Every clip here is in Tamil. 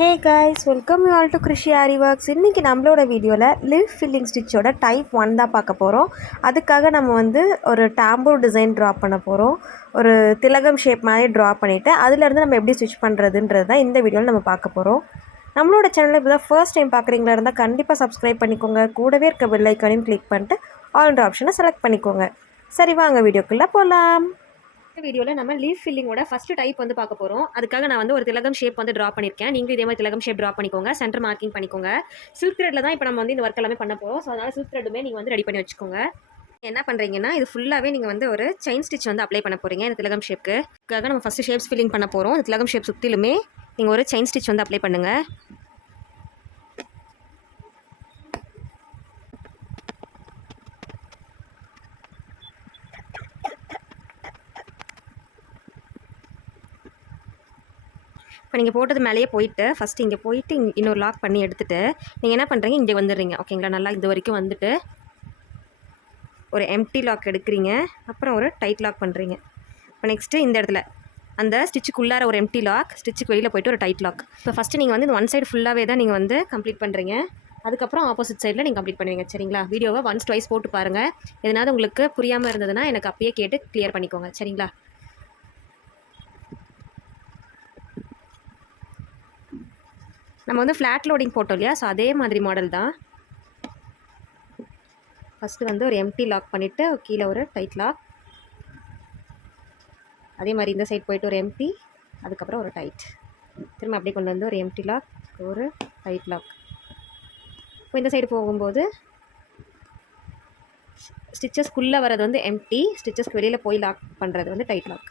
Hey guys, welcome you all to Krishi aari works. இன்றைக்கி நம்மளோட வீடியோவில் லிவ் ஃபில்லிங் ஸ்டிச்சோட டைப் 1 தான் பார்க்க போகிறோம். அதுக்காக நம்ம ஒரு டேம்பூர் டிசைன் ட்ரா பண்ண போகிறோம். ஒரு திலகம் ஷேப் மாதிரி ட்ரா பண்ணிவிட்டு அதிலேருந்து நம்ம எப்படி ஸ்டிச் பண்ணுறதுன்றது தான் இந்த வீடியோவில் நம்ம பார்க்க போகிறோம். நம்மளோட சேனலில் இப்போ தான் ஃபர்ஸ்ட் டைம் பார்க்குறீங்களா இருந்தால் கண்டிப்பாக சப்ஸ்கிரைப் பண்ணிக்கோங்க. கூடவே இருக்க பெல் ஐக்கானையும் கிளிக் பண்ணிட்டு ஆல்ன்ற ஆப்ஷனை செலக்ட் பண்ணிக்கோங்க. சரி, வாங்க வீடியோக்குள்ளே போகலாம். வீடியோவில் நம்ம லீஃப் ஃபில்லிங்கோட ஃபஸ்ட்டு டைப் பார்க்க போகிறோம். அதுக்காக நான் ஒரு திலகம் ஷேப் ட்ரா பண்ணியிருக்கேன். நீங்களும் இதே மாதிரி திலகம் ஷேப் ட்ரா பண்ணிக்கோங்க. சென்டர் மார்க்கிங் பண்ணிக்கோங்க. சில்க் த்ரெட்டில் தான் இப்போ நம்ம இந்த ஒர்க் எல்லாமே பண்ண போகிறோம். ஸோ அதனால் சில்க் த்ரெட்டுமே நீங்கள் ரெடி பண்ணி வச்சுக்கோங்க. என்ன பண்ணுறீங்கன்னா, இது ஃபுல்லாகவே நீங்கள் ஒரு செயின் ஸ்டிச் அப்ளை பண்ண போகிறீங்க. இந்த திலகம் ஷேப்க்கு நம்ம ஃபஸ்ட்டு ஷேப்ஸ் ஃபில்லிங் பண்ண போகிறோம். இந்த திலகம் ஷேப் சுற்றிலுமே நீங்கள் ஒரு செயின் ஸ்டிச் அப்ளை பண்ணுங்கள். இப்போ நீங்கள் போட்டது மேலேயே போயிட்டு ஃபஸ்ட்டு இங்கே போயிட்டு இன்னொரு லாக் பண்ணி எடுத்துகிட்டு நீங்கள் என்ன பண்ணுறீங்க, இங்கே வந்துடுறீங்க. ஓகேங்களா, நல்லா இது வரைக்கும் வந்துட்டு ஒரு எம்டி லாக் எடுக்கிறீங்க. அப்புறம் ஒரு டைட் லாக் பண்ணுறீங்க. இப்போ நெக்ஸ்ட்டு இந்த இடத்துல அந்த ஸ்டிச்சுக்குள்ளார ஒரு எம்டி லாக், ஸ்டிச்சுக்கு வெளியில் போய்ட்டு ஒரு டைட் லாக். இப்போ ஃபஸ்ட்டு நீங்கள் இந்த ஒன் சைடு ஃபுல்லாகவே தான் நீங்கள் கம்ப்ளீட் பண்ணுறீங்க. அதுக்கப்புறம் ஆப்போசிட் சைடில் நீங்கள் கம்ப்ளீட் பண்ணுவீங்க. சரிங்களா, வீடியோவை ஒன்ஸ் ட்வைஸ் போட்டு பாருங்கள். எதனாவது உங்களுக்கு புரியாமல் இருந்ததுன்னா எனக்கு அப்பயே கேட்டு கிளியர் பண்ணிக்கோங்க. சரிங்களா, நம்ம ஃப்ளாட் லோடிங் போட்டோம் இல்லையா, ஸோ அதே மாதிரி மாடல் தான். ஃபஸ்ட்டு ஒரு எம்டி லாக் பண்ணிவிட்டு கீழே ஒரு டைட் லாக், அதே மாதிரி இந்த சைட் போய்ட்டு ஒரு எம்டி, அதுக்கப்புறம் ஒரு டைட், திரும்ப அப்படியே கொண்டு ஒரு எம்டி லாக், ஒரு டைட் லாக். இப்போ இந்த சைடு போகும்போது ஸ்டிச்சஸ்க்குள்ளே வர்றது எம்டி, ஸ்டிச்சஸ்க்கு வெளியில் போய் லாக் பண்ணுறது டைட் லாக்.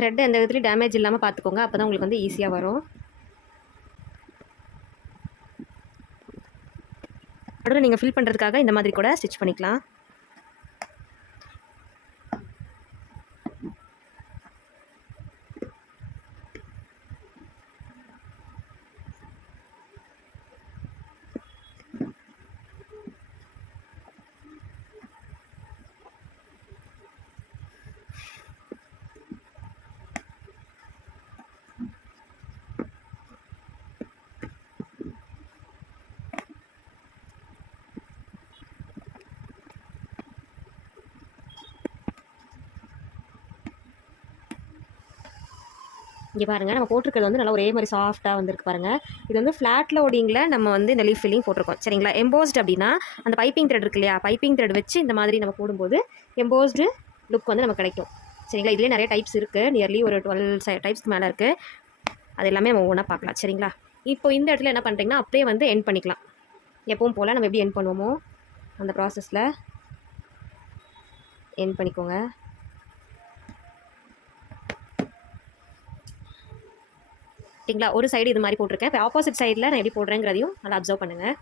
த்ரெட் எந்த விதத்துலையும் டேமேஜ் இல்லாமல் பார்த்துக்கோங்க. அப்போ தான் உங்களுக்கு ஈஸியாக வரும். அடுத்து நீங்கள் ஃபில் பண்ணுறதுக்காக இந்த மாதிரி கூட ஸ்டிச் பண்ணிக்கலாம். இங்கே பாருங்கள், நம்ம போட்டிருக்கிறது நல்லா ஒரே மாதிரி சாஃப்டாக வந்துருக்கு பாருங்கள். இது ஃப்ளாட் லோடிங்கில் நம்ம இந்த லீஃப் ஃபில்லிங் போட்டிருக்கோம். சரிங்களா, எம்போஸ்ட் அப்படின்னா அந்த பைப்பிங் த்ரெட் இருக்கு இல்லையா, பைப்பிங் த்ரெட் வச்சு இந்த மாதிரி நம்ம போடும்போது எம்போஸ்டு லுக் நமக்கு கிடைக்கும். சரிங்களா, இதுலேயே நிறைய டைப்ஸ் இருக்குது. நியர்லி ஒரு 12 டைப்ஸ்க்கு மேலே இருக்குது. அது எல்லாமே நம்ம ஒவ்வொன்றா பார்க்கலாம். சரிங்களா, இப்போ இந்த இடத்துல என்ன பண்ணுறீங்கன்னா, அப்படியே எண்ட் பண்ணிக்கலாம். எப்பவும் போல் நம்ம எப்படி எண்ட் பண்ணுவோமோ அந்த ப்ராசஸில் எண்ட் பண்ணிக்கோங்க. சரிங்களா, ஒரு சைடு இது மாதிரி போட்டிருக்கேன். இப்போ ஆப்போசிட் சைடில் நான் எப்படி போடுறேங்கிறதையும் நல்லா அப்சர்வ் பண்ணுங்கள்.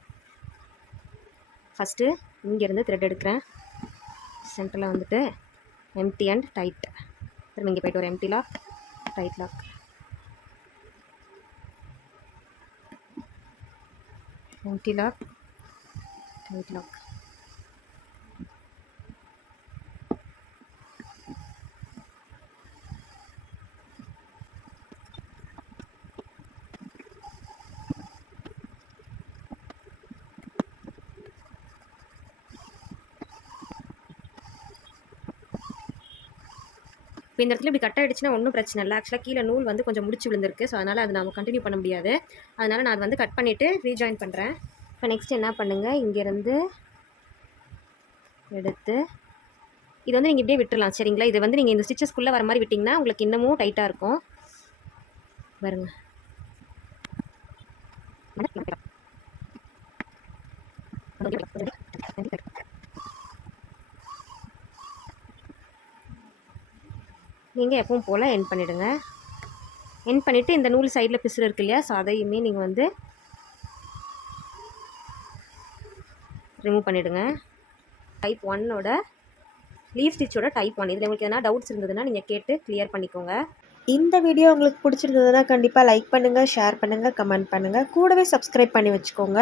ஃபஸ்ட்டு இங்கேருந்து த்ரெட் எடுக்கிறேன். சென்டரில் எம்டி அண்ட் டைட். திரும்ப இங்கே போய்ட்டு ஒரு empty lock, tight lock, empty lock, tight lock. இப்போ இந்த இடத்துல இப்படி கட் ஆகிடுச்சுன்னா ஒன்றும் பிரச்சனை இல்லை. ஆக்சுவலாக கீழே நூல் கொஞ்சம் முடிச்சு விழுந்திருக்கு. ஸோ அதனால் அது நம்ம கண்டினியூ பண்ண முடியாது. அதனால் நான் அது கட் பண்ணிவிட்டு ரீஜாயின் பண்ணுறேன். இப்போ நெக்ஸ்ட் என்ன பண்ணுங்கள், இங்கேருந்து எடுத்து இது நீங்கள் இப்படியே விட்டுடலாம். சரிங்களா, இது நீங்கள் இந்த ஸ்டிச்சஸ்க்குள்ளே வர மாதிரி விட்டிங்கன்னா உங்களுக்கு இன்னமும் டைட்டாக இருக்கும். பாருங்க, நீங்கள் எப்பவும் போல் எண்ட் பண்ணிவிடுங்க. எண்ட் பண்ணிவிட்டு இந்த நூல் சைடில் பிசுறு இருக்கு இல்லையா, ஸோ அதையுமே நீங்கள் ரிமூவ் பண்ணிவிடுங்க. டைப் 1ஓட லீஃப் ஸ்டிச்சோட டைப் 1. இதில் உங்களுக்கு எதனா டவுட்ஸ் இருந்ததுன்னா நீங்கள் கேட்டு கிளியர் பண்ணிக்கோங்க. இந்த வீடியோ உங்களுக்கு பிடிச்சிருந்ததுன்னா கண்டிப்பாக லைக் பண்ணுங்கள், ஷேர் பண்ணுங்கள், கமெண்ட் பண்ணுங்கள். கூடவே சப்ஸ்கிரைப் பண்ணி வச்சுக்கோங்க.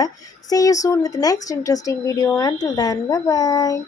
See you soon with next interesting video. Until then, bye bye.